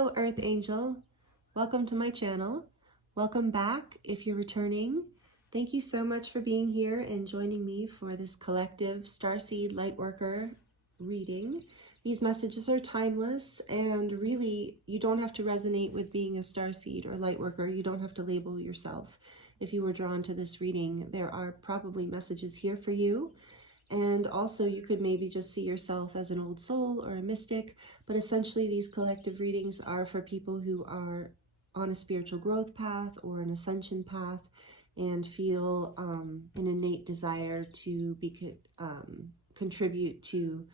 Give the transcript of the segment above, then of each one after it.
Hello, Earth Angel. Welcome to my channel. Welcome back if you're returning. Thank you so much for being here and joining me for this collective Starseed Lightworker reading. These messages are timeless, and really, you don't have to resonate with being a Starseed or Lightworker. You don't have to label yourself. If you were drawn to this reading, there are probably messages here for you. And also you could maybe just see yourself as an old soul or a mystic, but essentially these collective readings are for people who are on a spiritual growth path or an ascension path and feel an innate desire to contribute to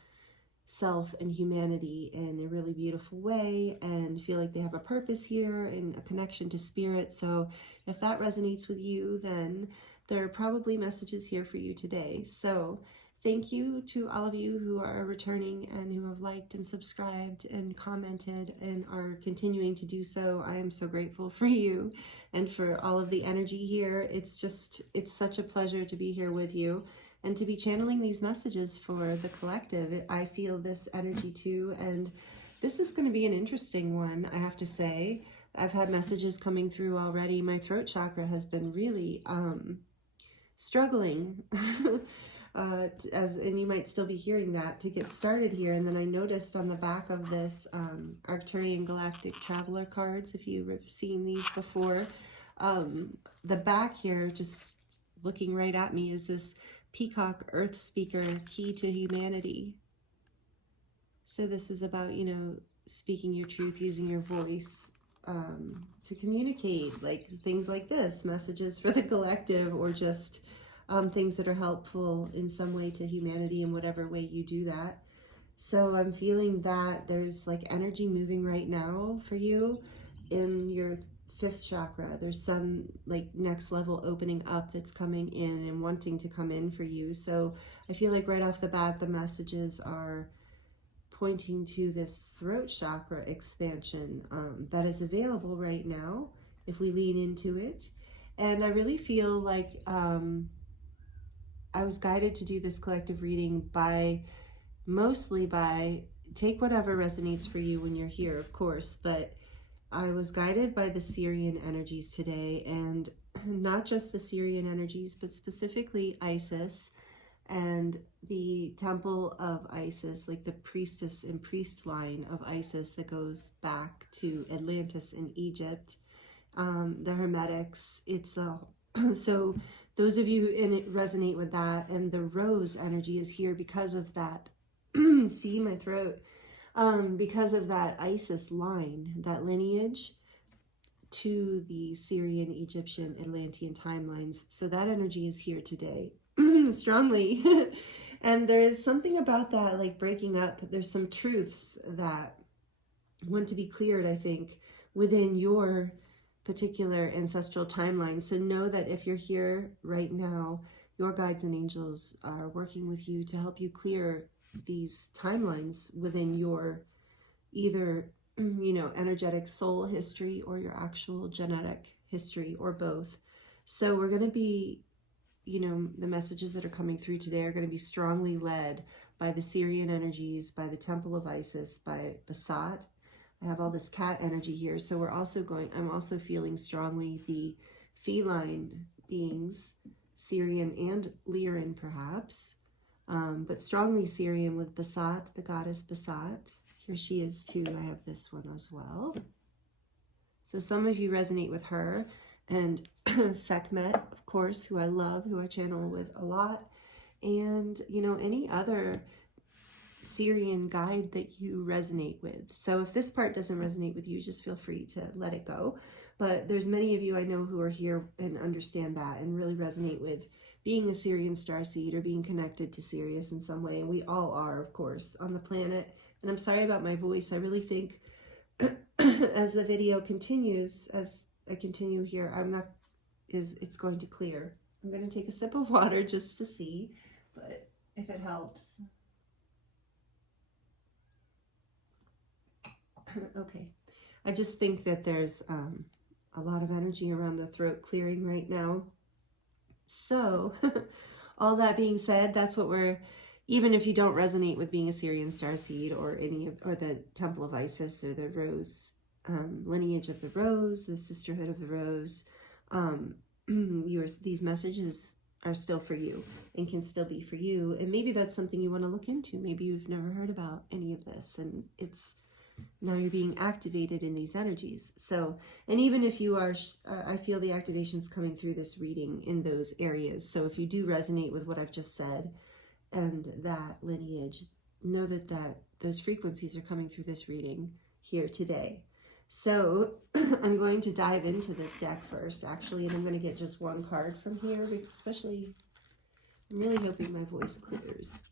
self and humanity in a really beautiful way and feel like they have a purpose here and a connection to spirit. So if that resonates with you, then there are probably messages here for you today. So thank you to all of you who are returning and who have liked and subscribed and commented and are continuing to do so. I am so grateful for you and for all of the energy here. It's such a pleasure to be here with you and to be channeling these messages for the collective. I feel this energy too, and this is going to be an interesting one, I have to say. I've had messages coming through already. My throat chakra has been really struggling and you might still be hearing that to get started here. And then I noticed on the back of this Arcturian Galactic Traveler cards, if you've seen these before, the back here, just looking right at me, is this Peacock Earth Speaker, Key to Humanity. So this is about, speaking your truth, using your voice to communicate, like things like this, messages for the collective, or just things that are helpful in some way to humanity in whatever way you do that. So I'm feeling that there's like energy moving right now for you in your fifth chakra. There's some like next level opening up that's coming in and wanting to come in for you. So I feel like right off the bat, the messages are pointing to this throat chakra expansion that is available right now if we lean into it. And I really feel like I was guided to do this collective reading mostly by take whatever resonates for you when you're here, of course, but I was guided by the Sirian energies today, and not just the Sirian energies, but specifically Isis and the temple of Isis, like the priestess and priest line of Isis that goes back to Atlantis in Egypt, the Hermetics. So those of you who in it resonate with that, and the rose energy is here because of that. See my throat. Because of that Isis line, that lineage to the Syrian, Egyptian, Atlantean timelines. So that energy is here today strongly. And there is something about that, like breaking up. There's some truths that want to be cleared, I think, within your particular ancestral timeline. So know that if you're here right now, your guides and angels are working with you to help you clear these timelines within your either, energetic soul history or your actual genetic history, or both. So we're going to be, the messages that are coming through today are going to be strongly led by the Sirian energies, by the Temple of Isis, by Basat. I have all this cat energy here. So I'm also feeling strongly the feline beings, Sirian and Lyran perhaps, but strongly Sirian with Basat, the goddess Basat. Here she is too. I have this one as well. So some of you resonate with her, and Sekhmet, of course, who I love, who I channel with a lot, and any other Sirian guide that you resonate with. So if this part doesn't resonate with you, just feel free to let it go. But there's many of you I know who are here and understand that and really resonate with being a Sirian starseed or being connected to Sirius in some way. And we all are, of course, on the planet. And I'm sorry about my voice. I really think as the video continues, as I continue here, it's going to clear. I'm going to take a sip of water just to see, but if it helps. Okay, I just think that there's a lot of energy around the throat clearing right now. So all that being said, that's what even if you don't resonate with being a Sirian starseed or the Temple of Isis or the Rose lineage of the rose, the sisterhood of the rose. These messages are still for you and can still be for you. And maybe that's something you want to look into. Maybe you've never heard about any of this, and now you're being activated in these energies. So, and even if you are, I feel the activations coming through this reading in those areas. So if you do resonate with what I've just said and that lineage, know that those frequencies are coming through this reading here today. So I'm going to dive into this deck first, actually, and I'm going to get just one card from here, especially, I'm really hoping my voice clears.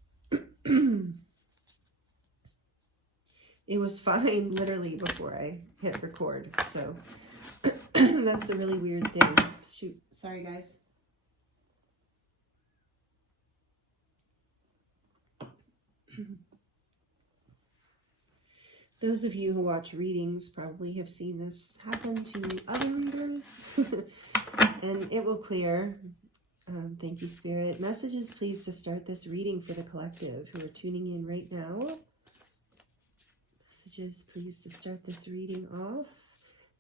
It was fine literally before I hit record, so that's the really weird thing. Shoot, sorry guys. Those of you who watch readings probably have seen this happen to other readers, and it will clear. Thank you, Spirit. Messages, please, to start this reading for the collective who are tuning in right now. Messages, please, to start this reading off.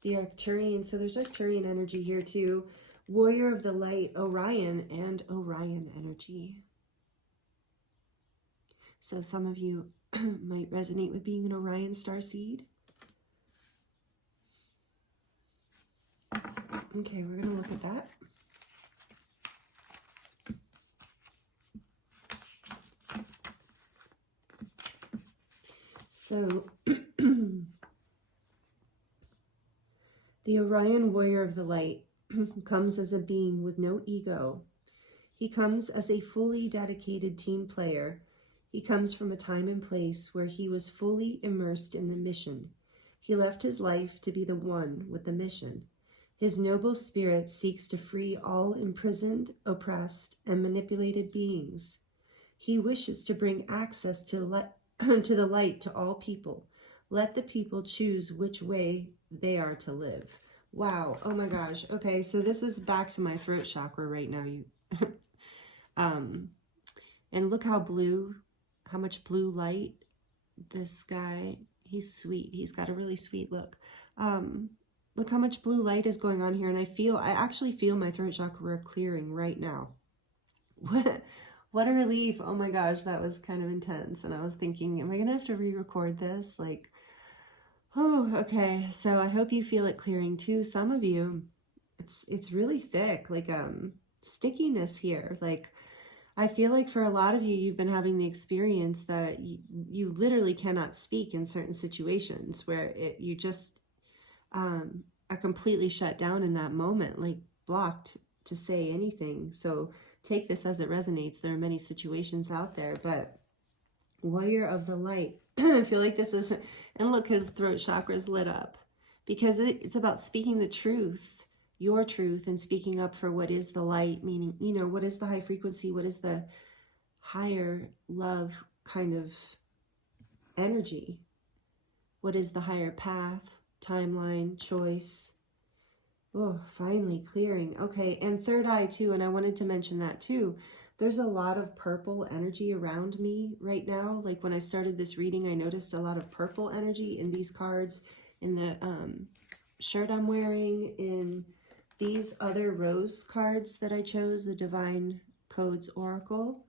The Arcturian, so there's Arcturian energy here too. Warrior of the Light, Orion, and Orion energy. So some of you might resonate with being an Orion starseed. Okay, we're going to look at that. So, the Orion Warrior of the Light comes as a being with no ego. He comes as a fully dedicated team player. He comes from a time and place where he was fully immersed in the mission. He left his life to be the one with the mission. His noble spirit seeks to free all imprisoned, oppressed, and manipulated beings. He wishes to bring access to the light to all people. Let the people choose which way they are to live. Wow. Oh my gosh. Okay, so this is back to my throat chakra right now. And look how much blue light this guy, he's sweet. He's got a really sweet look. Look how much blue light is going on here. And I actually feel my throat chakra clearing right now. What a relief. Oh my gosh, that was kind of intense. And I was thinking, am I going to have to re-record this? Like, oh, okay. So I hope you feel it clearing too. Some of you, it's really thick, like stickiness here. Like, I feel like for a lot of you, you've been having the experience that you literally cannot speak in certain situations where you just are completely shut down in that moment, like blocked to say anything. So take this as it resonates. There are many situations out there, but Warrior of the Light, I feel like this is, and look, his throat chakra is lit up because it's about speaking the truth, your truth, and speaking up for what is the light, meaning, you know, what is the high frequency, what is the higher love kind of energy, what is the higher path, timeline, choice. Oh, finally clearing. Okay, and third eye too, and I wanted to mention that too. There's a lot of purple energy around me right now. Like when I started this reading, I noticed a lot of purple energy in these cards, in the shirt I'm wearing, in these other rose cards that I chose, the Divine Codes Oracle.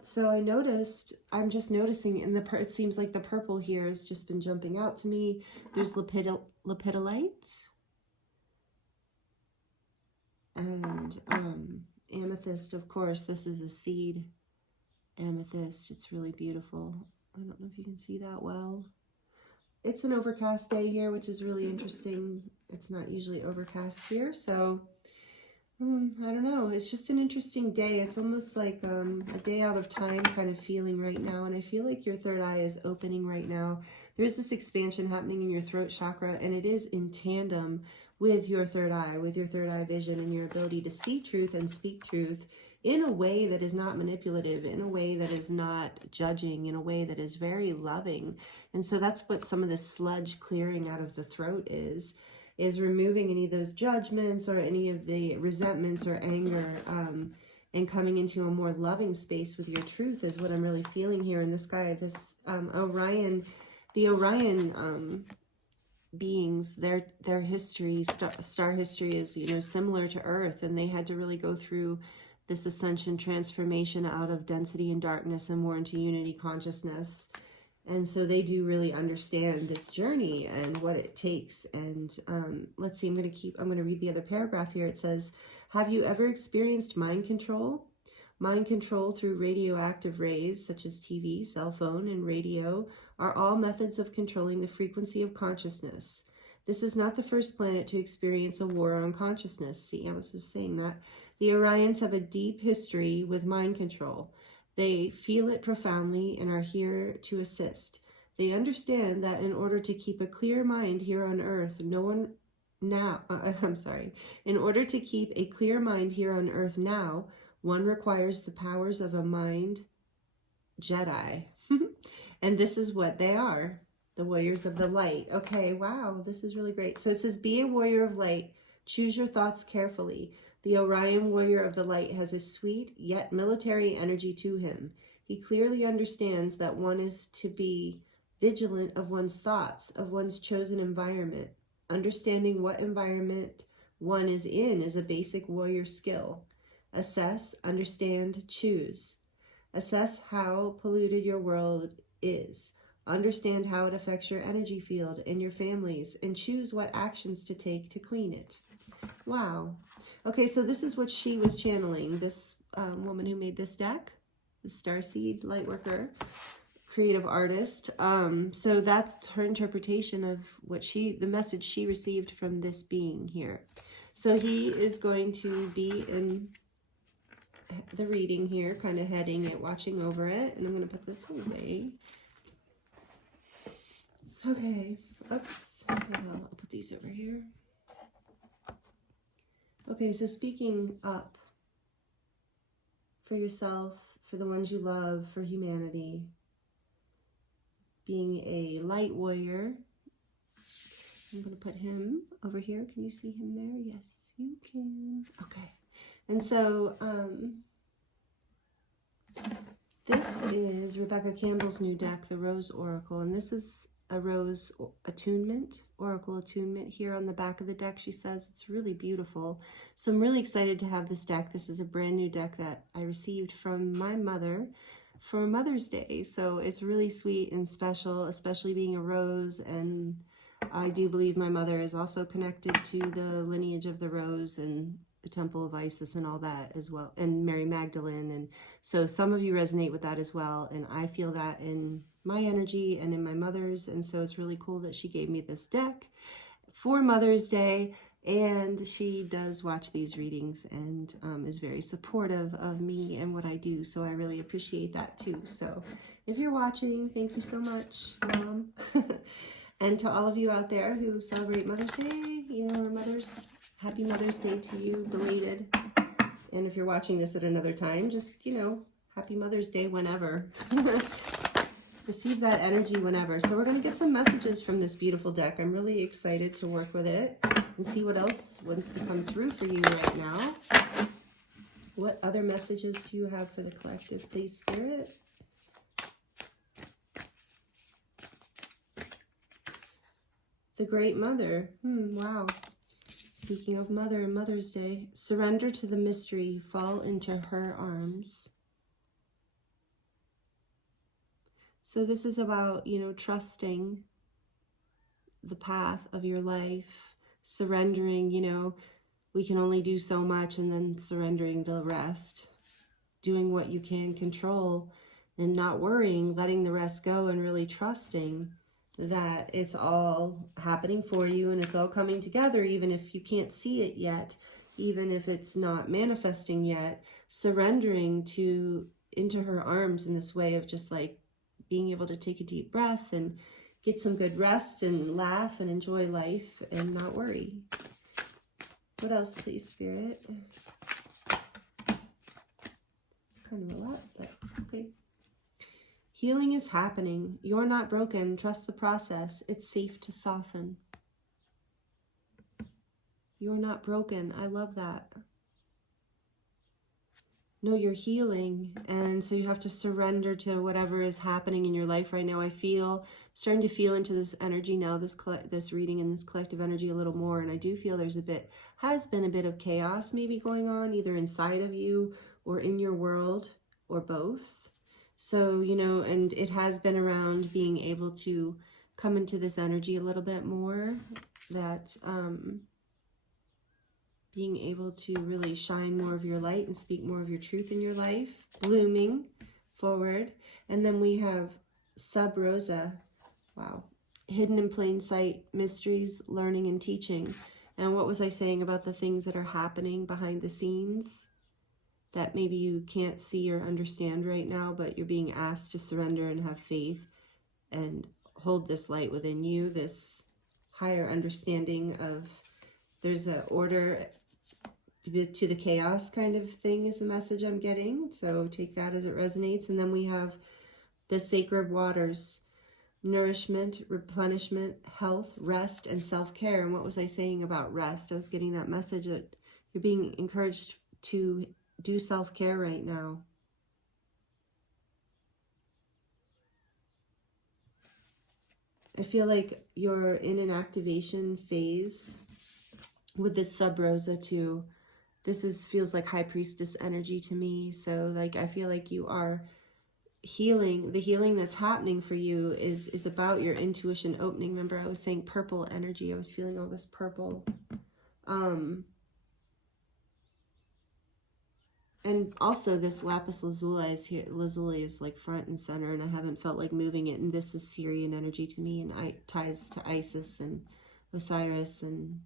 So I'm just noticing it seems like the purple here has just been jumping out to me. There's lepidolite and amethyst, of course. This is a seed amethyst. It's really beautiful. I don't know if you can see that well. It's an overcast day here, which is really interesting. It's not usually overcast here, so I don't know. It's just an interesting day. It's almost like a day out of time kind of feeling right now. And I feel like your third eye is opening right now. There's this expansion happening in your throat chakra, and it is in tandem with your third eye vision and your ability to see truth and speak truth in a way that is not manipulative, in a way that is not judging, in a way that is very loving. And so that's what some of this sludge clearing out of the throat is removing any of those judgments or any of the resentments or anger, and coming into a more loving space with your truth is what I'm really feeling here. And this guy, this Orion The Orion beings, their history, star history is, you know, similar to Earth, and they had to really go through this ascension transformation out of density and darkness and more into unity consciousness. And so they do really understand this journey and what it takes. And let's see, I'm going to read the other paragraph here. It says, have you ever experienced mind control? Mind control through radioactive rays, such as TV, cell phone, and radio, are all methods of controlling the frequency of consciousness. This is not the first planet to experience a war on consciousness. See, I was just saying that. The Orions have a deep history with mind control. They feel it profoundly and are here to assist. They understand that in order to keep a clear mind here on Earth, in order to keep a clear mind here on Earth now, one requires the powers of a mind Jedi. And this is what they are, the warriors of the light. Okay, wow, this is really great. So it says, be a warrior of light. Choose your thoughts carefully. The Orion warrior of the light has a sweet yet military energy to him. He clearly understands that one is to be vigilant of one's thoughts, of one's chosen environment. Understanding what environment one is in is a basic warrior skill. Assess, understand, choose. Assess how polluted your world is. Understand how it affects your energy field and your families, and choose what actions to take to clean it. Wow. Okay, so this is what she was channeling, this woman who made this deck, the Starseed Lightworker, creative artist. So that's her interpretation of what the message she received from this being here. So he is going to be in the reading here, kind of heading it, watching over it, and I'm going to put this away. Okay, oops, I'll put these over here. Okay, so speaking up for yourself, for the ones you love, for humanity, being a light warrior. I'm going to put him over here. Can you see him there? Yes, you can. Okay. And so this is Rebecca Campbell's new deck, the Rose Oracle, and this is a rose attunement, oracle attunement here on the back of the deck. She says it's really beautiful. So I'm really excited to have this deck. This is a brand new deck that I received from my mother for Mother's Day. So it's really sweet and special, especially being a rose. And I do believe my mother is also connected to the lineage of the rose and the Temple of Isis and all that as well, and Mary Magdalene. And so some of you resonate with that as well. And I feel that in my energy and in my mother's. And so it's really cool that she gave me this deck for Mother's Day. And she does watch these readings and is very supportive of me and what I do. So I really appreciate that too. So if you're watching, thank you so much, Mom. And to all of you out there who celebrate Mother's Day, you know, or Mother's, happy Mother's Day to you, belated. And if you're watching this at another time, just, you know, happy Mother's Day whenever. Receive that energy whenever. So we're going to get some messages from this beautiful deck. I'm really excited to work with it and see what else wants to come through for you right now. What other messages do you have for the collective, please, Spirit? The Great Mother. Wow. Speaking of Mother and Mother's Day, surrender to the mystery, fall into her arms. So this is about, you know, trusting the path of your life, surrendering, you know, we can only do so much, and then surrendering the rest, doing what you can control and not worrying, letting the rest go, and really trusting that it's all happening for you and it's all coming together, even if you can't see it yet, even if it's not manifesting yet. Surrendering into her arms in this way of just like being able to take a deep breath and get some good rest and laugh and enjoy life and not worry. What else, please, Spirit? It's kind of a lot, but okay. Healing is happening. You're not broken. Trust the process. It's safe to soften. You're not broken. I love that. No, you're healing, and And so you have to surrender to whatever is happening in your life right now. I feel, starting to feel into this energy now, this reading and this collective energy a little more. And I do feel there's has been a bit of chaos maybe going on, either inside of you or in your world, or both. So, you know, and it has been around being able to come into this energy a little bit more, that being able to really shine more of your light and speak more of your truth in your life, blooming forward. And then we have Sub Rosa, wow, hidden in plain sight, mysteries, learning and teaching. And what was I saying about the things that are happening behind the scenes that maybe you can't see or understand right now, but you're being asked to surrender and have faith and hold this light within you, this higher understanding of there's an order to the chaos kind of thing is the message I'm getting. So take that as it resonates. And then we have the sacred waters, nourishment, replenishment, health, rest, and self-care. And what was I saying about rest? I was getting that message that you're being encouraged to do self-care right now. I feel like you're in an activation phase with this Sub Rosa too. This feels like High Priestess energy to me. So like, I feel like you are healing. The healing that's happening for you is about your intuition opening. Remember, I was saying purple energy. I was feeling all this purple. And also this lapis lazuli is here. Lazuli is like front and center, and I haven't felt like moving it. And this is Sirian energy to me, and ties to Isis and Osiris and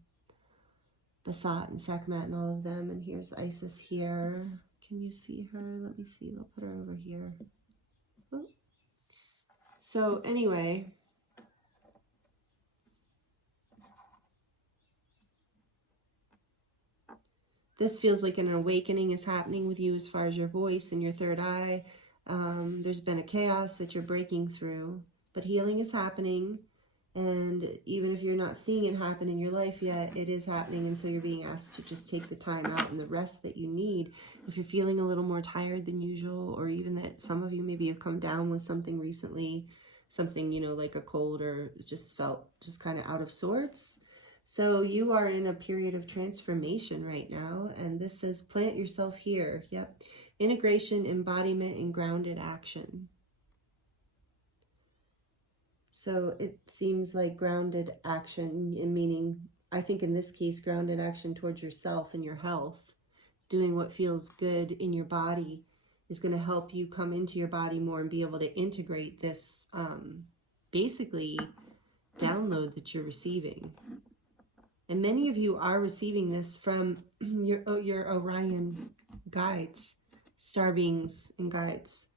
Basat and Sekhmet and all of them. And here's Isis here. Can you see her? Let me see. I'll put her over here. Oh. So anyway, this feels like an awakening is happening with you as far as your voice and your third eye. There's been a chaos that you're breaking through, but healing is happening. And even if you're not seeing it happen in your life yet, it is happening. And so you're being asked to just take the time out and the rest that you need. If you're feeling a little more tired than usual, or even that some of you maybe have come down with something recently, something, you know, like a cold, or just felt just kind of out of sorts. So you are in a period of transformation right now. And this says plant yourself here. Yep. Integration, embodiment, and grounded action. So it seems like grounded action, meaning, I think in this case, grounded action towards yourself and your health. Doing what feels good in your body is going to help you come into your body more and be able to integrate this basically download that you're receiving. And many of you are receiving this from your Orion guides, star beings and guides.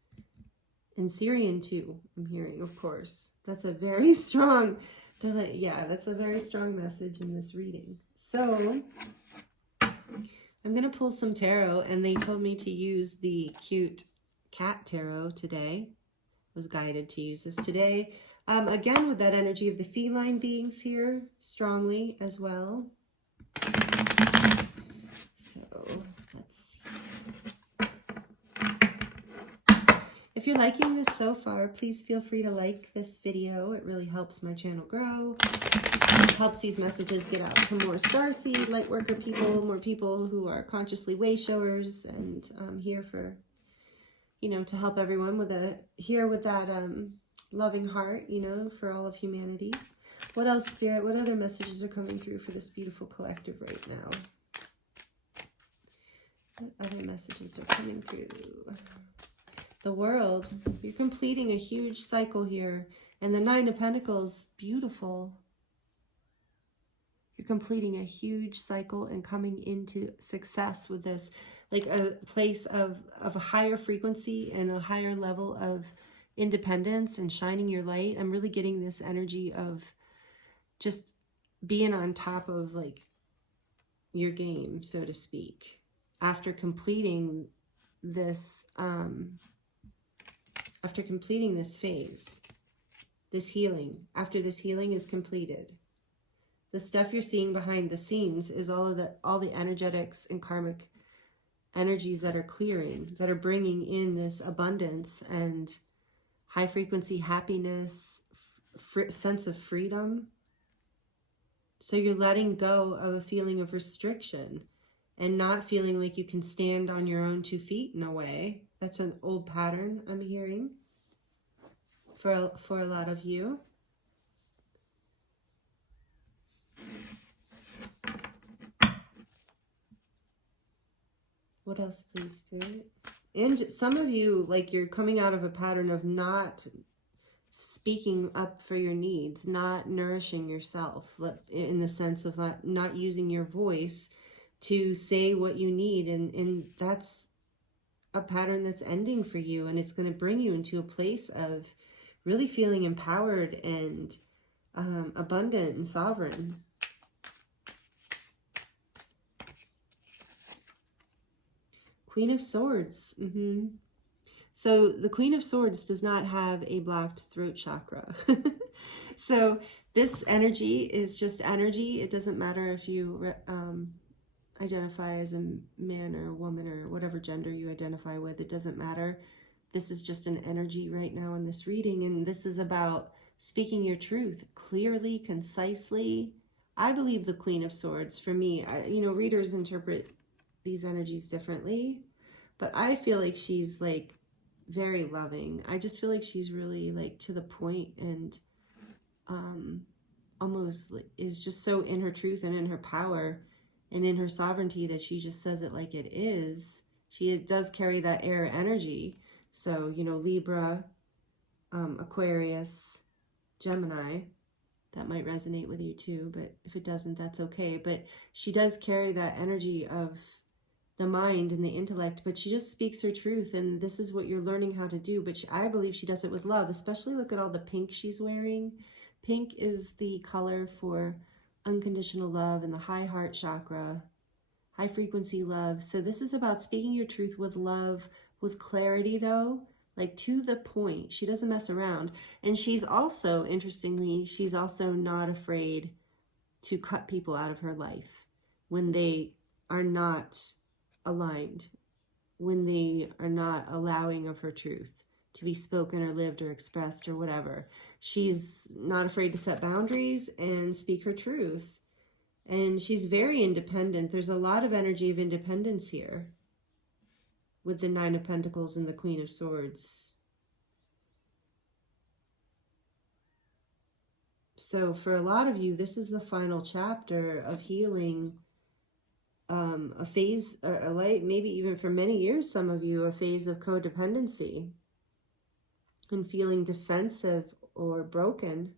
And Sirian too, I'm hearing, of course. That's a very strong, that's a very strong message in this reading. So I'm going to pull some tarot, and they told me to use the cute cat tarot today. I was guided to use this today. Again, with that energy of the feline beings here, strongly as well. So let's see. If you're liking this so far, please feel free to like this video. It really helps my channel grow. It helps these messages get out to more Starseed, Lightworker people, more people who are consciously way showers, and I'm here for, you know, to help everyone with that loving heart, you know, for all of humanity. What else, Spirit? What other messages are coming through for this beautiful collective right now? What other messages are coming through? The World. You're completing a huge cycle here. And the Nine of Pentacles, beautiful. You're completing a huge cycle and coming into success with this. Like a place of a higher frequency and a higher level of independence and shining your light. I'm really getting this energy of just being on top of like your game, so to speak, after completing this phase, this healing. After this healing is completed, the stuff you're seeing behind the scenes is all the energetics and karmic energies that are clearing, that are bringing in this abundance and high frequency happiness, sense of freedom. So you're letting go of a feeling of restriction and not feeling like you can stand on your own 2 feet in a way. That's an old pattern I'm hearing for a lot of you. What else, please, Spirit? And some of you, like, you're coming out of a pattern of not speaking up for your needs, not nourishing yourself, in the sense of not using your voice to say what you need. And that's a pattern that's ending for you. And it's going to bring you into a place of really feeling empowered and abundant and sovereign. Queen of Swords. So the Queen of Swords does not have a blocked throat chakra. So this energy is just energy. It doesn't matter if you identify as a man or a woman or whatever gender you identify with. It doesn't matter. This is just an energy right now in this reading. And this is about speaking your truth clearly, concisely. I believe the Queen of Swords, for me, readers interpret these energies differently, but I feel like she's like very loving. I just feel like she's really like to the point and almost is just so in her truth and in her power and in her sovereignty that she just says it like it is. She does carry that air energy. So, Libra, Aquarius, Gemini, that might resonate with you too, but if it doesn't, that's okay. But she does carry that energy of the mind and the intellect, but she just speaks her truth, and this is what you're learning how to do. But I believe she does it with love, especially look at all the pink she's wearing. Pink is the color for unconditional love and the high heart chakra, high frequency love. So this is about speaking your truth with love, with clarity though, like to the point. She doesn't mess around. And she's also, interestingly, she's also not afraid to cut people out of her life when they are not aligned, when they are not allowing of her truth to be spoken or lived or expressed or whatever. She's not afraid to set boundaries and speak her truth. And she's very independent. There's a lot of energy of independence here with the Nine of Pentacles and the Queen of Swords. So for a lot of you, this is the final chapter of healing. A phase, a light, maybe even for many years, some of you, a phase of codependency and feeling defensive or broken.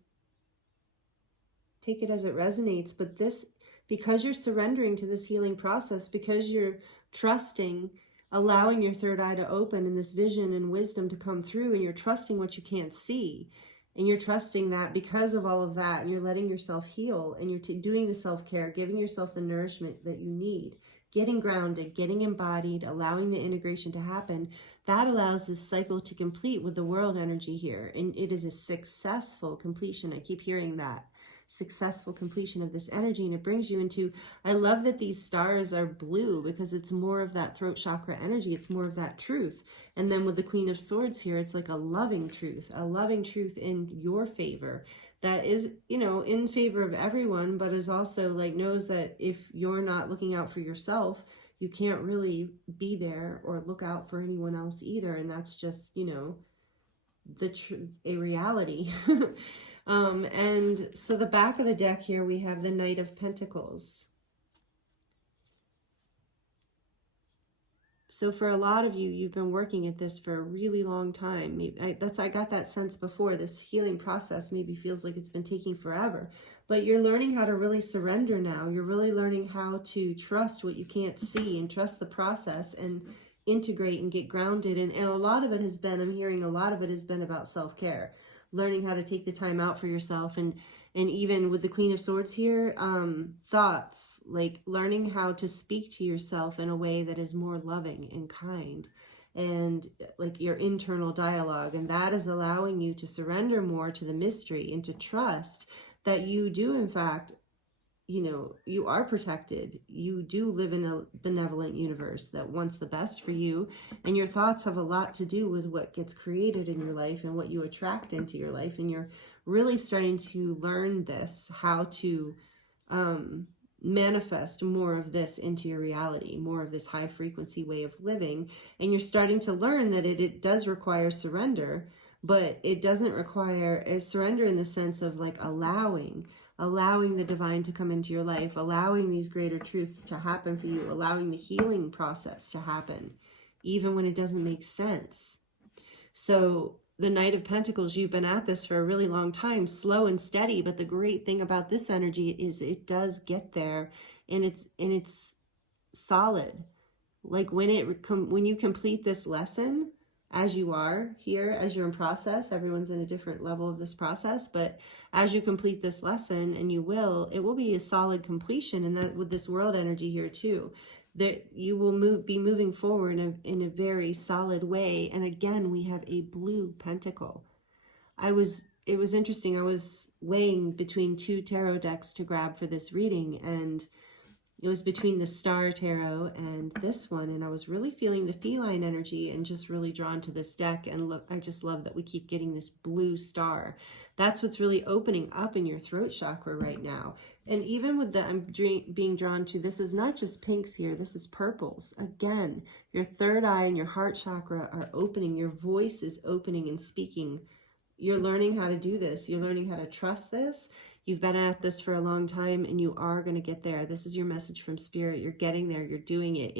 Take it as it resonates, but this, because you're surrendering to this healing process, because you're trusting, allowing your third eye to open and this vision and wisdom to come through, and you're trusting what you can't see. And you're trusting that because of all of that, and you're letting yourself heal, and you're doing the self-care, giving yourself the nourishment that you need, getting grounded, getting embodied, allowing the integration to happen. That allows this cycle to complete with the world energy here. And it is a successful completion. I keep hearing that. Successful completion of this energy, and it brings you into, I love that these stars are blue because it's more of that throat chakra energy. It's more of that truth. And then with the Queen of Swords here, it's like a loving truth in your favor that is, in favor of everyone, but is also like knows that if you're not looking out for yourself, you can't really be there or look out for anyone else either. And that's just, a reality. And so the back of the deck here, we have the Knight of Pentacles. So for a lot of you, you've been working at this for a really long time. Maybe I got that sense before. This healing process maybe feels like it's been taking forever, but you're learning how to really surrender now. You're really learning how to trust what you can't see and trust the process and integrate and get grounded. And a lot of it has been, I'm hearing a lot of it has been about self-care. Learning how to take the time out for yourself, and even with the Queen of Swords here, thoughts, like learning how to speak to yourself in a way that is more loving and kind, and like your internal dialogue. And that is allowing you to surrender more to the mystery and to trust that you do in fact you know, you are protected. You do live in a benevolent universe that wants the best for you. And your thoughts have a lot to do with what gets created in your life and what you attract into your life. And you're really starting to learn this, how to manifest more of this into your reality, more of this high frequency way of living. And you're starting to learn that it does require surrender, but it doesn't require a surrender in the sense of like allowing the divine to come into your life, allowing these greater truths to happen for you, allowing the healing process to happen, even when it doesn't make sense. So the Knight of Pentacles, you've been at this for a really long time, slow and steady, but the great thing about this energy is it does get there, and it's solid. Like when you complete this lesson, as you are here, as you're in process, everyone's in a different level of this process, but as you complete this lesson, and it will be a solid completion, and that with this world energy here too, that you will be moving forward in a very solid way. And again, we have a blue pentacle. It was interesting. I was weighing between two tarot decks to grab for this reading, and it was between the Star Tarot and this one, and I was really feeling the feline energy and just really drawn to this deck. And look, I just love that we keep getting this blue star. That's what's really opening up in your throat chakra right now. And even with I'm being drawn to, this is not just pinks here, this is purples. Again, your third eye and your heart chakra are opening. Your voice is opening and speaking. You're learning how to do this. You're learning how to trust this. You've been at this for a long time, and you are going to get there. This is your message from Spirit. You're getting there. You're doing it.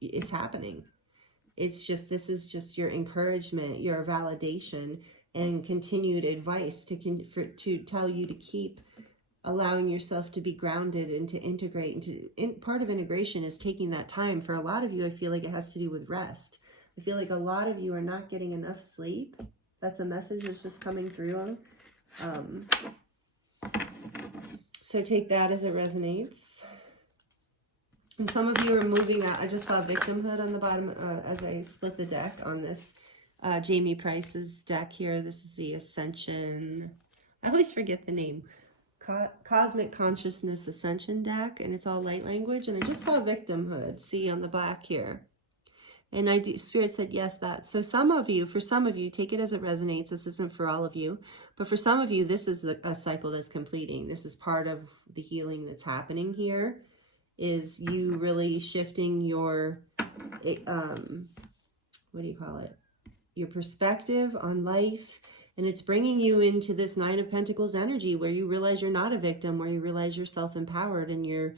It's happening. This is just your encouragement, your validation, and continued advice to tell you to keep allowing yourself to be grounded and to integrate. Part of integration is taking that time. For a lot of you, I feel like it has to do with rest. I feel like a lot of you are not getting enough sleep. That's a message that's just coming through. So take that as it resonates. And some of you are moving out. I just saw victimhood on the bottom as I split the deck on this Jamie Price's deck here. This is the Ascension. I always forget the name. Cosmic Consciousness Ascension deck, and it's all light language. And I just saw victimhood, see, on the back here. And Spirit said, yes, that. So for some of you, take it as it resonates. This isn't for all of you. But for some of you, this is a cycle that's completing. This is part of the healing that's happening here, is you really shifting your, your perspective on life. And it's bringing you into this Nine of Pentacles energy where you realize you're not a victim, where you realize you're self-empowered and you're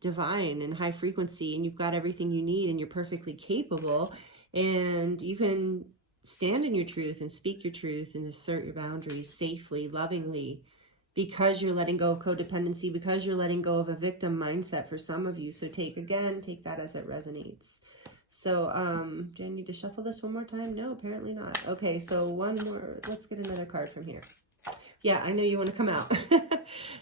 divine and high frequency, and you've got everything you need, and you're perfectly capable, and you can stand in your truth and speak your truth and assert your boundaries safely, lovingly, because you're letting go of codependency, because you're letting go of a victim mindset for some of you. So take that as it resonates. So do I need to shuffle this one more time? No, apparently not. Okay, so one more. Let's get another card from here. Yeah, I know you want to come out.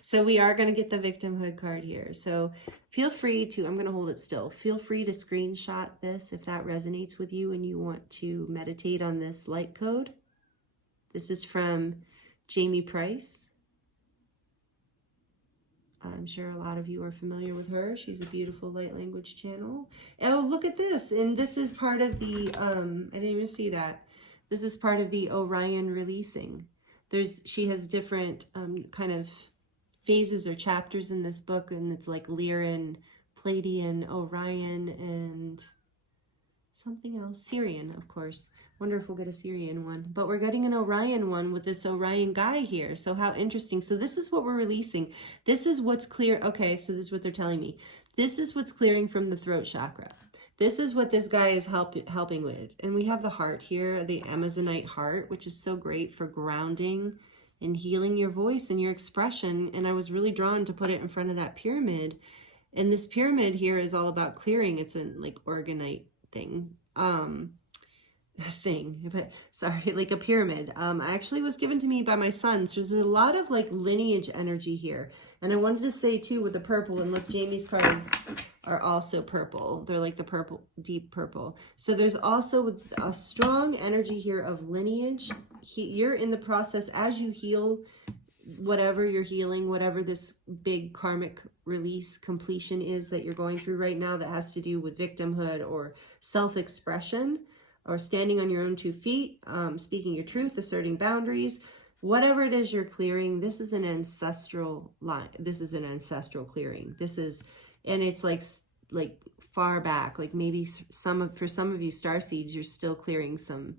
So we are going to get the victimhood card here. So feel free to, I'm going to hold it still. Feel free to screenshot this if that resonates with you and you want to meditate on this light code. This is from Jamie Price. I'm sure a lot of you are familiar with her. She's a beautiful light language channel. Oh, look at this. And this is part of the, I didn't even see that. This is part of the Orion releasing. She has different kind of phases or chapters in this book, and it's like Lyran, Pleiadian, Orion, and something else. Sirian, of course. Wonder if we'll get a Sirian one. But we're getting an Orion one with this Orion guy here. So how interesting. So this is what we're releasing. This is what's clear. Okay, so this is what they're telling me. This is what's clearing from the throat chakra. This is what this guy is helping with. And we have the heart here, the Amazonite heart, which is so great for grounding and healing your voice and your expression. And I was really drawn to put it in front of that pyramid. And this pyramid here is all about clearing. It's a like organite thing. But sorry, like a pyramid. Actually was given to me by my son. So there's a lot of like lineage energy here. And I wanted to say too with the purple, and look, Jamie's cards are also purple. They're like the purple, deep purple. So there's also a strong energy here of lineage. You're in the process as you heal whatever you're healing, whatever this big karmic release completion is that you're going through right now that has to do with victimhood or self-expression or standing on your own 2 feet, speaking your truth, asserting boundaries, whatever it is you're clearing, this is an ancestral line. This is an ancestral clearing. This is, and it's like far back, like maybe for some of you starseeds, you're still clearing some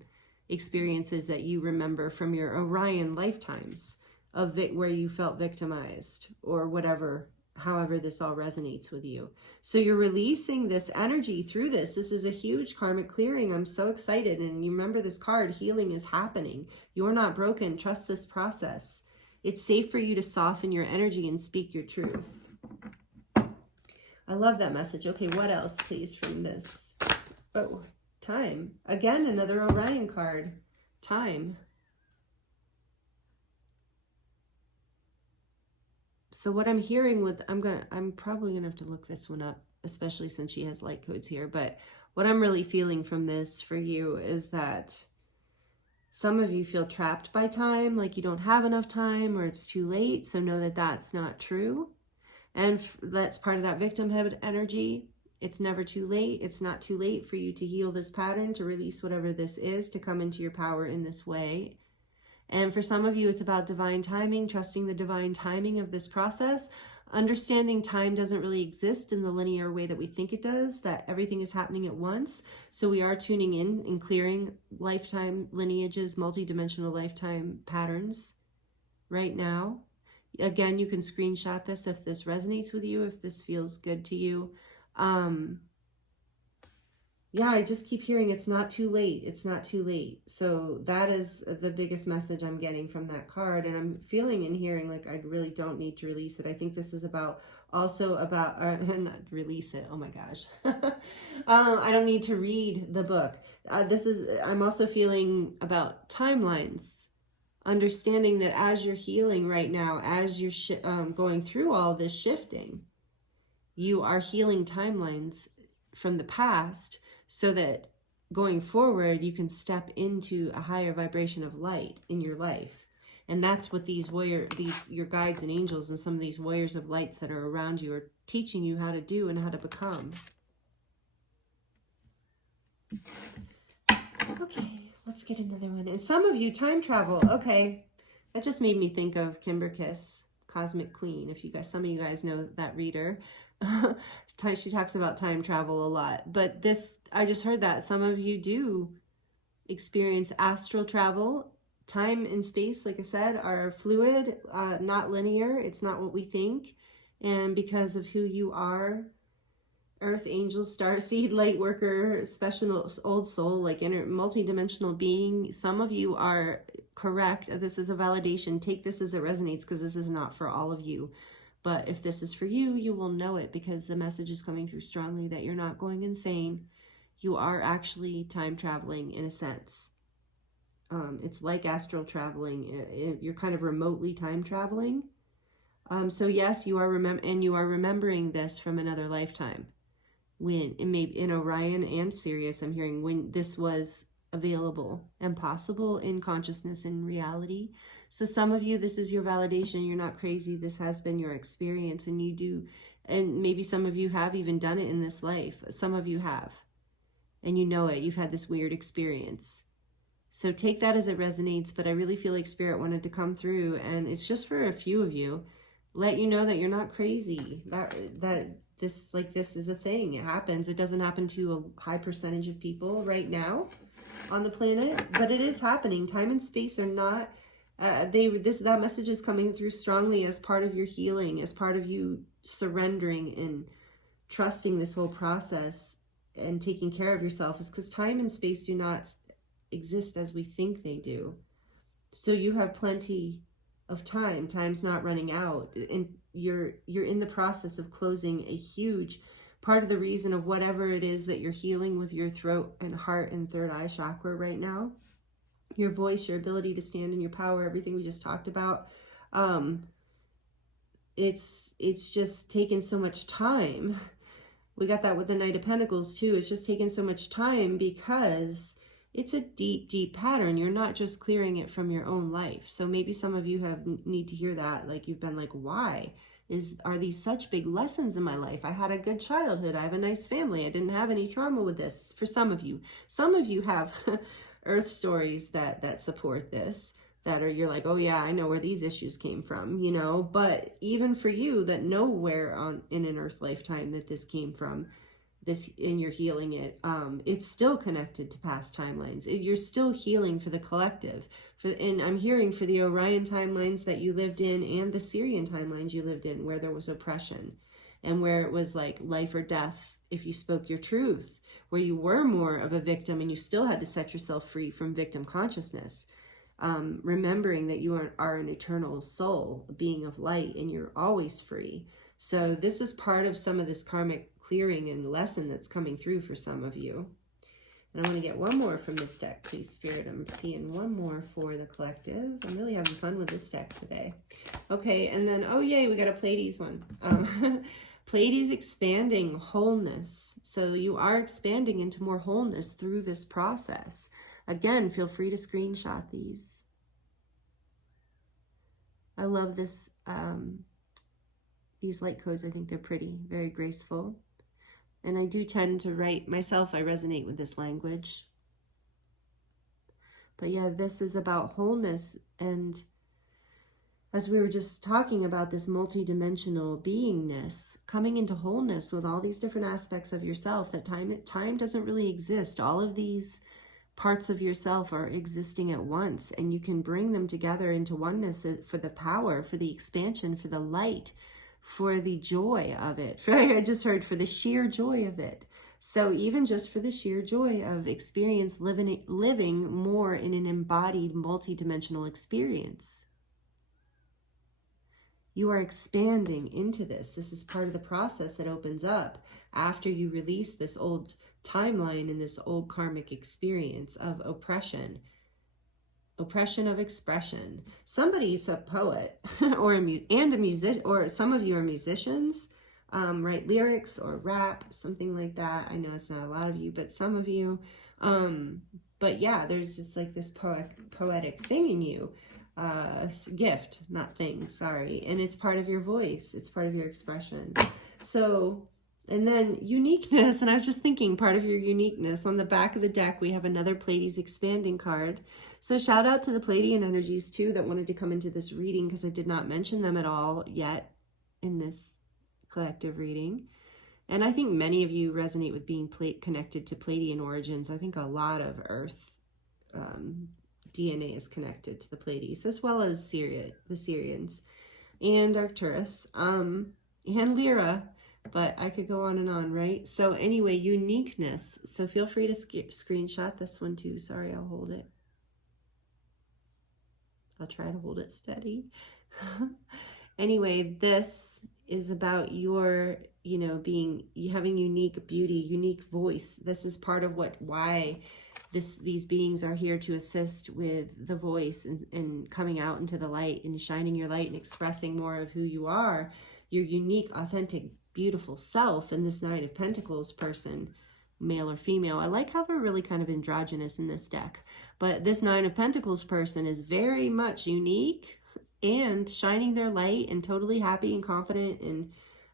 experiences that you remember from your Orion lifetimes of it, where you felt victimized or whatever, however this all resonates with you. So you're releasing this energy through this. This is a huge karmic clearing. I'm so excited. And you remember this card, healing is happening. You're not broken. Trust this process. It's safe for you to soften your energy and speak your truth. I love that message. Okay, what else, please, from this? Oh, time. Again, another Orion card. Time. So what I'm hearing with, I'm probably gonna have to look this one up, especially since she has light codes here. But what I'm really feeling from this for you is that some of you feel trapped by time, like you don't have enough time or it's too late. So know that that's not true. And that's part of that victimhood energy. It's never too late. It's not too late for you to heal this pattern, to release whatever this is, to come into your power in this way. And for some of you, it's about divine timing, trusting the divine timing of this process, understanding time doesn't really exist in the linear way that we think it does, that everything is happening at once. So we are tuning in and clearing lifetime lineages, multidimensional lifetime patterns right now. Again, you can screenshot this if this resonates with you, if this feels good to you. Yeah, I just keep hearing it's not too late. It's not too late. So that is the biggest message I'm getting from that card. And I'm feeling and hearing like I really don't need to release it. I think this is also about, not release it. Oh my gosh. I don't need to read the book. I'm also feeling about timelines. Understanding that as you're healing right now, as you're going through all this shifting, you are healing timelines from the past so that going forward, you can step into a higher vibration of light in your life. And that's what your guides and angels and some of these warriors of lights that are around you are teaching you how to do and how to become. Okay. Let's get another one. And some of you, time travel. Okay. That just made me think of Kimber Kiss, Cosmic Queen. If you guys, some of you guys know that reader. She talks about time travel a lot. But I just heard that some of you do experience astral travel. Time and space, like I said, are fluid, not linear. It's not what we think. And because of who you are, Earth, angel, starseed, light worker, special old soul, like inner multidimensional being. Some of you are correct. This is a validation. Take this as it resonates, because this is not for all of you. But if this is for you, you will know it, because the message is coming through strongly that you're not going insane. You are actually time traveling in a sense. It's like astral traveling. You're kind of remotely time traveling. So yes, you are remembering this from another lifetime. When in Orion and Sirius, I'm hearing when this was available and possible in consciousness and reality. So some of you, this is your validation. You're not crazy. This has been your experience, and you do, and maybe some of you have even done it in this life. Some of you have, and you know it. You've had this weird experience. So take that as it resonates, but I really feel like Spirit wanted to come through, and it's just for a few of you. Let you know that you're not crazy. That this is a thing. It happens. It doesn't happen to a high percentage of people right now on the planet, but it is happening. Time and space are not. That message is coming through strongly as part of your healing, as part of you surrendering and trusting this whole process and taking care of yourself. Is because time and space do not exist as we think they do. So you have plenty of time. Time's not running out, and you're in the process of closing a huge part of the reason of whatever it is that you're healing with your throat and heart and third eye chakra right now. Your voice, your ability to stand in your power, everything we just talked about. It's just taken so much time. We got that with the Knight of Pentacles too. It's just taken so much time because it's a deep, deep pattern. You're not just clearing it from your own life. So maybe some of you need to hear that. Like you've been like, why are these such big lessons in my life? I had a good childhood. I have a nice family. I didn't have any trauma with this. For some of you have earth stories that support this, that are, you're like, oh yeah, I know where these issues came from, you know. But even for you that know where in an earth lifetime that this came from, this, and you're healing it, it's still connected to past timelines. You're still healing for the collective, and I'm hearing for the Orion timelines that you lived in and the Sirian timelines you lived in, where there was oppression and where it was like life or death if you spoke your truth, where you were more of a victim and you still had to set yourself free from victim consciousness, remembering that you are an eternal soul, a being of light, and you're always free. So this is part of some of this karmic clearing and lesson that's coming through for some of you. And I want to get one more from this deck, please, Spirit. I'm seeing one more for the collective. I'm really having fun with this deck today. Okay, and then, oh yay, we got a Pleiades one. Pleiades expanding wholeness. So you are expanding into more wholeness through this process. Again, feel free to screenshot these. I love this, these light codes. I think they're pretty, very graceful. And I do tend to write myself, I resonate with this language. But yeah, this is about wholeness. And as we were just talking about, this multidimensional beingness, coming into wholeness with all these different aspects of yourself, that time doesn't really exist. All of these parts of yourself are existing at once, and you can bring them together into oneness for the power, for the expansion, for the light, for the joy of it. I just heard for the sheer joy of it. So even just for the sheer joy of experience, living more in an embodied multidimensional experience. You are expanding into this. This is part of the process that opens up after you release this old timeline and this old karmic experience of oppression of expression. Somebody's a poet or a musician, or some of you are musicians, write lyrics or rap, something like that. I know it's not a lot of you, but some of you. But yeah, there's just like this poetic thing in you, gift, not thing, sorry. And it's part of your voice. It's part of your expression. So, and then uniqueness, and I was just thinking, part of your uniqueness, on the back of the deck, we have another Pleiades expanding card. So shout out to the Pleiadian energies too that wanted to come into this reading, because I did not mention them at all yet in this collective reading. And I think many of you resonate with being connected to Pleiadian origins. I think a lot of Earth DNA is connected to the Pleiades, as well as the Sirians and Arcturus, and Lyra. But I could go on and on, right? So anyway, uniqueness. So feel free to screenshot this one too. Sorry, I'll hold it. I'll try to hold it steady. Anyway, this is about your, having unique beauty, unique voice. This is part of why these beings are here, to assist with the voice and coming out into the light and shining your light and expressing more of who you are, your unique, authentic, beautiful self. And this Knight of Pentacles person, male or female, I like how they're really kind of androgynous in this deck, but this Nine of Pentacles person is very much unique and shining their light and totally happy and confident and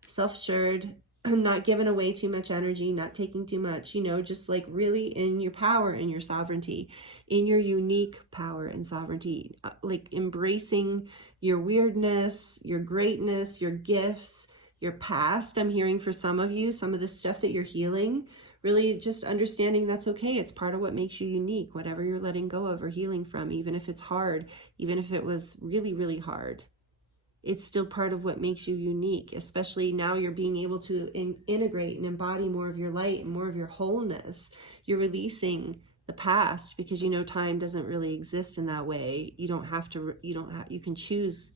self-assured, not giving away too much energy, not taking too much, just like really in your power and your sovereignty, in your unique power and sovereignty, like embracing your weirdness, your greatness, your gifts, your past. I'm hearing for some of you, some of the stuff that you're healing, really just understanding that's okay. It's part of what makes you unique, whatever you're letting go of or healing from, even if it's hard, even if it was really, really hard. It's still part of what makes you unique, especially now you're being able to integrate and embody more of your light and more of your wholeness. You're releasing the past because time doesn't really exist in that way. You can choose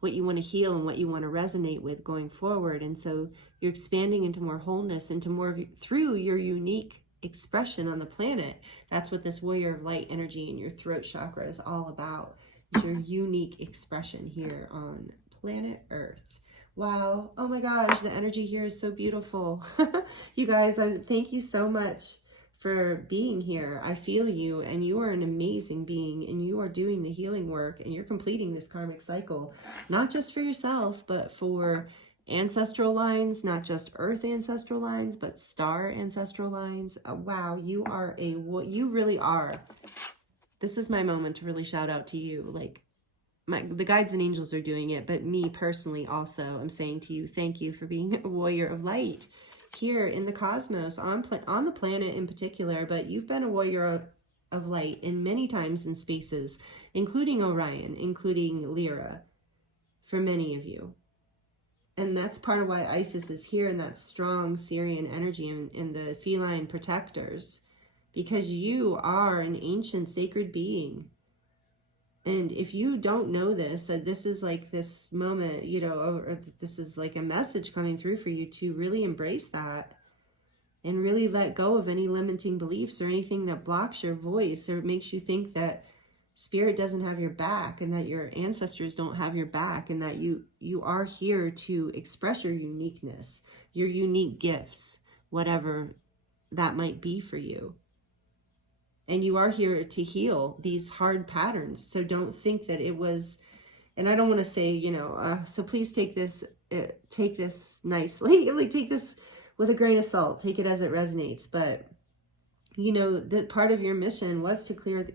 what you want to heal and what you want to resonate with going forward. And so you're expanding into more wholeness, into more of through your unique expression on the planet. That's what this Warrior of Light energy in your throat chakra is all about. It's your unique expression here on planet Earth. Wow. Oh my gosh, the energy here is so beautiful. You guys, thank you so much for being here. I feel you, and you are an amazing being, and you are doing the healing work, and you're completing this karmic cycle, not just for yourself, but for ancestral lines, not just earth ancestral lines, but star ancestral lines. Wow, you are what you really are. This is my moment to really shout out to you. Like, the guides and angels are doing it, but me personally also, I'm saying to you, thank you for being a warrior of light here in the cosmos, on the planet in particular, but you've been a warrior of light in many times and spaces, including Orion, including Lyra, for many of you. And that's part of why Isis is here in that strong Sirian energy in the feline protectors, because you are an ancient sacred being. And if you don't know this, this is like this moment, you know, or this is like a message coming through for you to really embrace that and really let go of any limiting beliefs or anything that blocks your voice or makes you think that spirit doesn't have your back and that your ancestors don't have your back, and that you are here to express your uniqueness, your unique gifts, whatever that might be for you. And you are here to heal these hard patterns. So don't think that it was, and I don't want to say, you know, so please take this nicely, like take this with a grain of salt, take it as it resonates. But, you know, that part of your mission was to clear,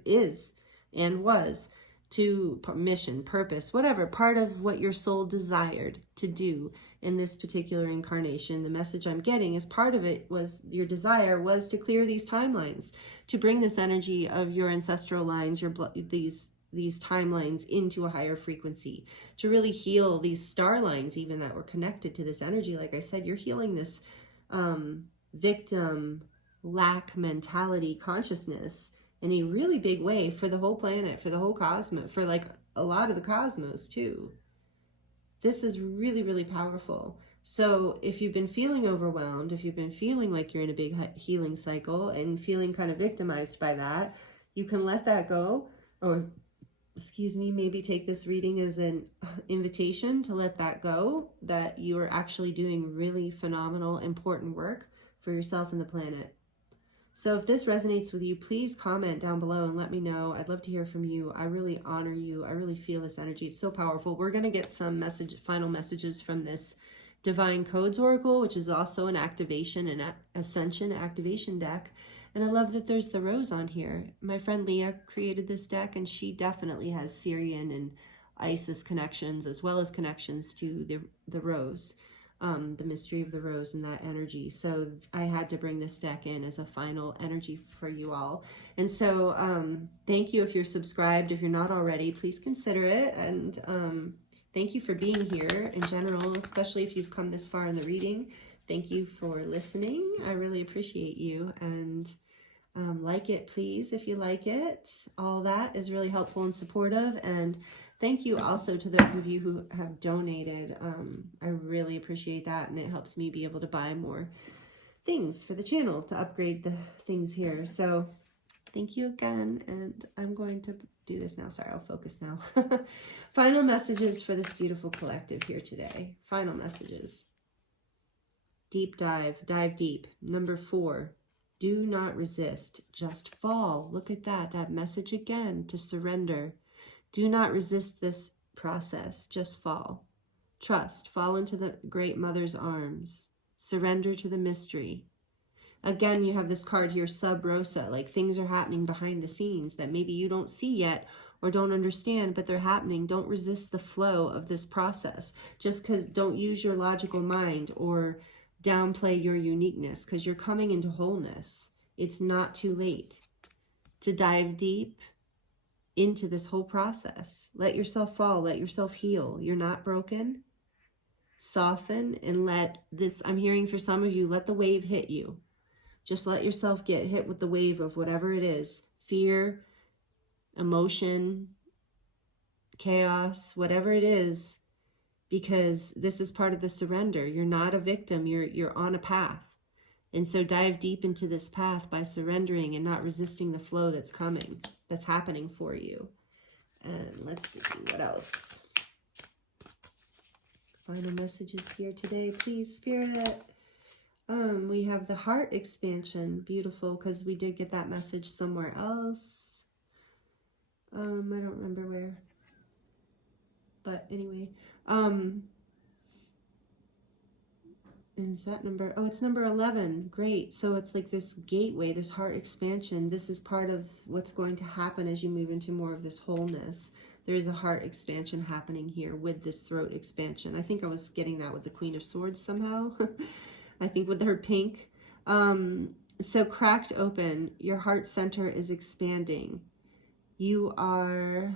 mission, purpose, whatever, part of what your soul desired to do in this particular incarnation. The message I'm getting is part of it was your desire was to clear these timelines, to bring this energy of your ancestral lines, your blood, these timelines into a higher frequency, to really heal these star lines even that were connected to this energy. Like I said, you're healing this victim lack mentality consciousness in a really big way for the whole planet, for the whole cosmos, for like a lot of the cosmos too. This is really, really powerful. So if you've been feeling overwhelmed, if you've been feeling like you're in a big healing cycle and feeling kind of victimized by that, you can let that go, or maybe take this reading as an invitation to let that go, that you are actually doing really phenomenal, important work for yourself and the planet. So if this resonates with you, please comment down below and let me know. I'd love to hear from you. I really honor you. I really feel this energy. It's so powerful. We're going to get some final messages from this Divine Codes Oracle, which is also an activation, an Ascension activation deck. And I love that there's the rose on here. My friend Leah created this deck, and she definitely has Sirian and Isis connections, as well as connections to the rose. The mystery of the rose and that energy. So I had to bring this deck in as a final energy for you all. And so thank you if you're subscribed. If you're not already, please consider it. And thank you for being here in general, especially if you've come this far in the reading. Thank you for listening. I really appreciate you. And like it, please, if you like it. All that is really helpful and supportive. And thank you also to those of you who have donated. I really appreciate that, and it helps me be able to buy more things for the channel to upgrade the things here. So thank you again, and I'm going to do this now. Sorry, I'll focus now. Final messages for this beautiful collective here today. Final messages. Deep dive deep. Number 4, do not resist, just fall. Look at that message again, to surrender. Do not resist this process, just fall. Trust, fall into the Great Mother's arms. Surrender to the mystery. Again, you have this card here, Sub Rosa, like things are happening behind the scenes that maybe you don't see yet or don't understand, but they're happening. Don't resist the flow of this process. Just because, don't use your logical mind or downplay your uniqueness, because you're coming into wholeness. It's not too late to dive deep into this whole process. Let yourself fall, let yourself heal. You're not broken. Soften and let this, I'm hearing for some of you, let the wave hit you. Just let yourself get hit with the wave of whatever it is. Fear, emotion, chaos, whatever it is, because this is part of the surrender. You're not a victim, you're on a path. And so dive deep into this path by surrendering and not resisting the flow that's coming, that's happening for you. And let's see, what else? Final messages here today, please, Spirit. We have the heart expansion. Beautiful, because we did get that message somewhere else. I don't remember where. But anyway, and is that number? Oh, it's number 11. Great. So it's like this gateway, this heart expansion. This is part of what's going to happen as you move into more of this wholeness. There is a heart expansion happening here with this throat expansion. I think I was getting that with the Queen of Swords somehow. I think with her pink. So cracked open, your heart center is expanding. You are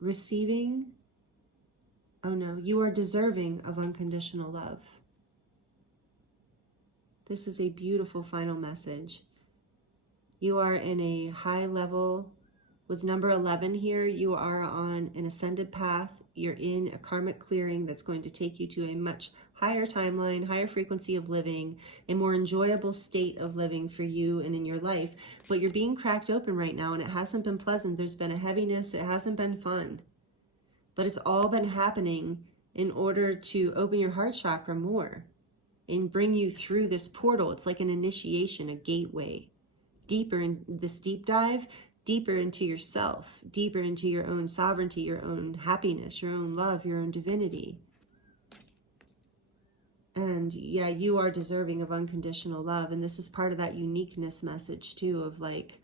receiving, oh no, you are deserving of unconditional love. This is a beautiful final message. You are in a high level. With number 11 here, you are on an ascended path. You're in a karmic clearing that's going to take you to a much higher timeline, higher frequency of living, a more enjoyable state of living for you and in your life. But you're being cracked open right now, and it hasn't been pleasant. There's been a heaviness. It hasn't been fun. But it's all been happening in order to open your heart chakra more and bring you through this portal. It's like an initiation, a gateway. Deeper in this deep dive, deeper into yourself, deeper into your own sovereignty, your own happiness, your own love, your own divinity. And yeah, you are deserving of unconditional love. And this is part of that uniqueness message too, of like,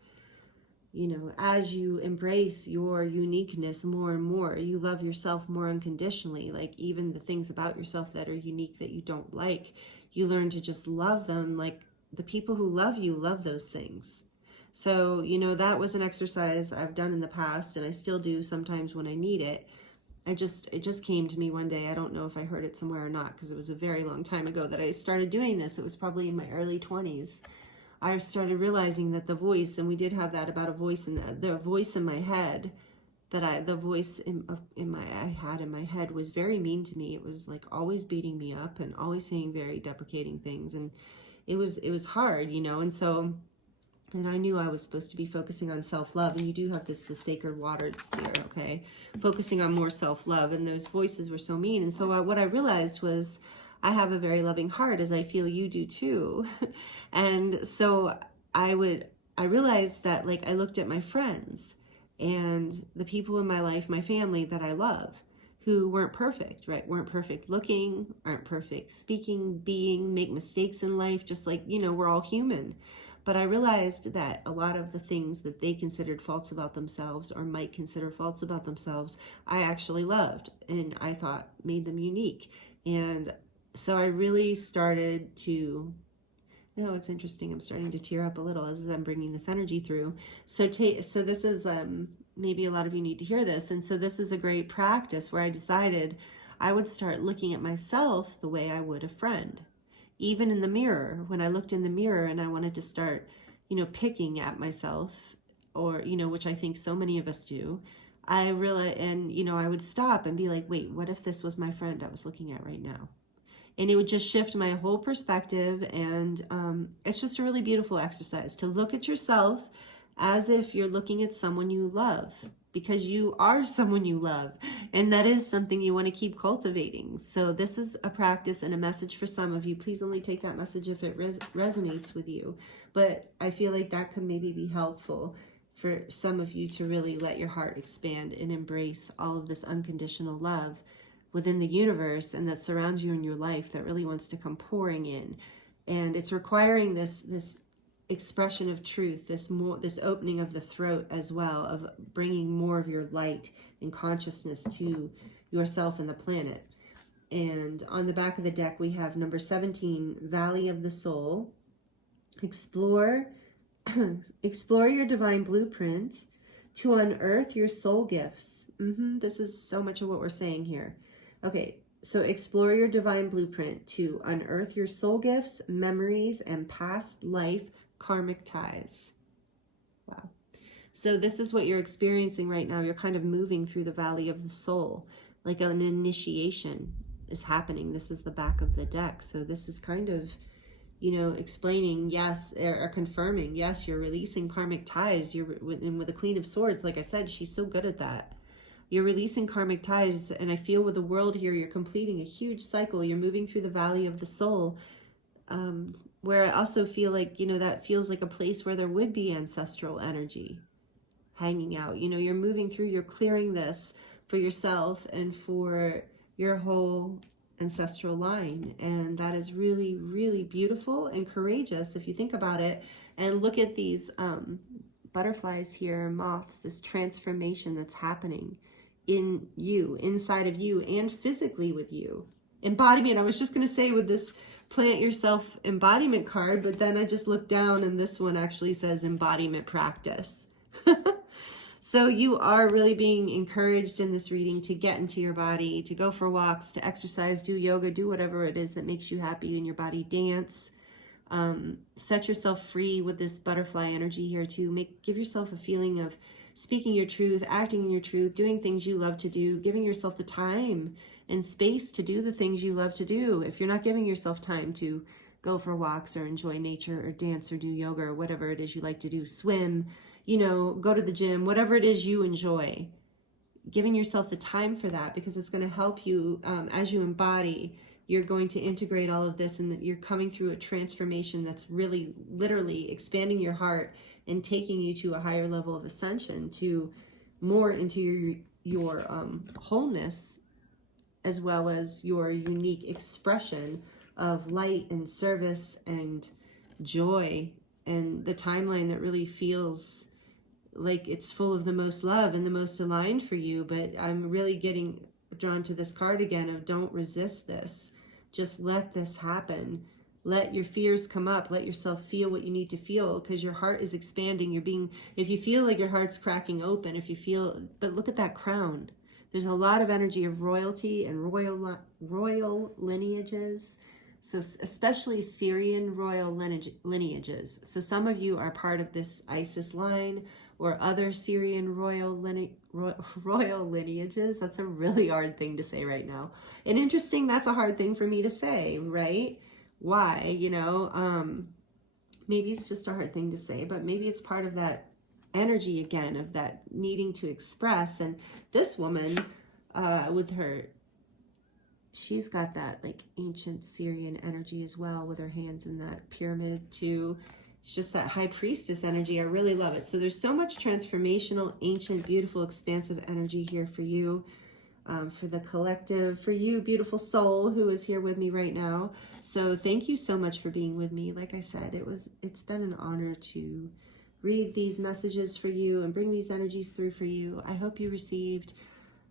you know, as you embrace your uniqueness more and more, you love yourself more unconditionally. Like even the things about yourself that are unique that you don't like, you learn to just love them. Like the people who love you love those things. So, you know, that was an exercise I've done in the past, and I still do sometimes when I need it. It just came to me one day. I don't know if I heard it somewhere or not, because it was a very long time ago that I started doing this. It was probably in my early 20s. I started realizing that the voice, and we did have that about a voice in the voice in my head, the voice I had in my head was very mean to me. It was like always beating me up and always saying very deprecating things, and it was hard, you know. And so, and I knew I was supposed to be focusing on self-love, and you do have the sacred waters here, okay? Focusing on more self-love, and those voices were so mean. And so what I realized was I have a very loving heart, as I feel you do too. And so I realized that, like, I looked at my friends and the people in my life, my family that I love, who weren't perfect, right? Weren't perfect looking, aren't perfect speaking, being, make mistakes in life, just like, you know, we're all human. But I realized that a lot of the things that they considered faults about themselves or might consider faults about themselves, I actually loved and I thought made them unique. And so I really started to, you know, it's interesting. I'm starting to tear up a little as I'm bringing this energy through. So this is, maybe a lot of you need to hear this. And so this is a great practice where I decided I would start looking at myself the way I would a friend. Even in the mirror, when I looked in the mirror and I wanted to start, you know, picking at myself, or, you know, which I think so many of us do, I really, and, you know, I would stop and be like, wait, what if this was my friend I was looking at right now? And it would just shift my whole perspective. And it's just a really beautiful exercise to look at yourself as if you're looking at someone you love, because you are someone you love, and that is something you want to keep cultivating. So this is a practice and a message for some of you. Please only take that message if it resonates with you. But I feel like that could maybe be helpful for some of you to really let your heart expand and embrace all of this unconditional love within the universe and that surrounds you in your life, that really wants to come pouring in. And it's requiring this expression of truth, this opening of the throat as well, of bringing more of your light and consciousness to yourself and the planet. And on the back of the deck, we have number 17, Valley of the Soul. Explore your divine blueprint to unearth your soul gifts. This is so much of what we're saying here. Okay, so explore your divine blueprint to unearth your soul gifts, memories, and past life karmic ties. Wow. So this is what you're experiencing right now. You're kind of moving through the valley of the soul, like an initiation is happening. This is the back of the deck. So this is kind of, you know, explaining, yes, or confirming, yes, you're releasing karmic ties. And with the Queen of Swords, like I said, she's so good at that. You're releasing karmic ties, and I feel with the world here, you're completing a huge cycle. You're moving through the valley of the soul. where I also feel like, you know, that feels like a place where there would be ancestral energy hanging out. You know, you're moving through, you're clearing this for yourself and for your whole ancestral line. And that is really, really beautiful and courageous if you think about it. And look at these butterflies here, moths, this transformation that's happening in you, inside of you, and physically with you. Embodiment, I was just going to say with this plant yourself embodiment card, but then I just looked down and this one actually says embodiment practice. So you are really being encouraged in this reading to get into your body, to go for walks, to exercise, do yoga, do whatever it is that makes you happy in your body, dance. Set yourself free with this butterfly energy here too. Give yourself a feeling of speaking your truth, acting in your truth, doing things you love to do, giving yourself the time and space to do the things you love to do. If you're not giving yourself time to go for walks or enjoy nature or dance or do yoga or whatever it is you like to do, swim, you know, go to the gym, whatever it is you enjoy, giving yourself the time for that, because it's going to help you as you embody. You're going to integrate all of this, and that you're coming through a transformation that's really literally expanding your heart and taking you to a higher level of ascension, to more into your wholeness, as well as your unique expression of light and service and joy, and the timeline that really feels like it's full of the most love and the most aligned for you. But I'm really getting drawn to this card again of don't resist this. Just let this happen. Let your fears come up. Let yourself feel what you need to feel, because your heart is expanding. If you feel like your heart's cracking open, but look at that crown. There's a lot of energy of royalty and royal lineages. So especially Sirian royal lineages. So some of you are part of this Isis line or other Sirian royal lineages. That's a really hard thing to say right now. And interesting, that's a hard thing for me to say, right? Why? You know, maybe it's just a hard thing to say, but maybe it's part of that energy again of that needing to express. And this woman with her, she's got that like ancient Syrian energy as well, with her hands in that pyramid too. It's just that high priestess energy. I really love it. So there's so much transformational, ancient, beautiful, expansive energy here for you, for the collective, for you, beautiful soul who is here with me right now. So thank you so much for being with me. Like I said, it's been an honor to read these messages for you and bring these energies through for you. I hope you received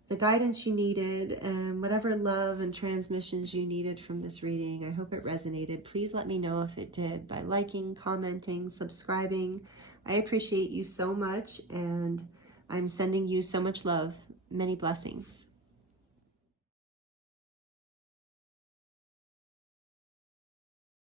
the guidance you needed and whatever love and transmissions you needed from this reading. I hope it resonated. Please let me know if it did by liking, commenting, subscribing. I appreciate you so much, and I'm sending you so much love. Many blessings.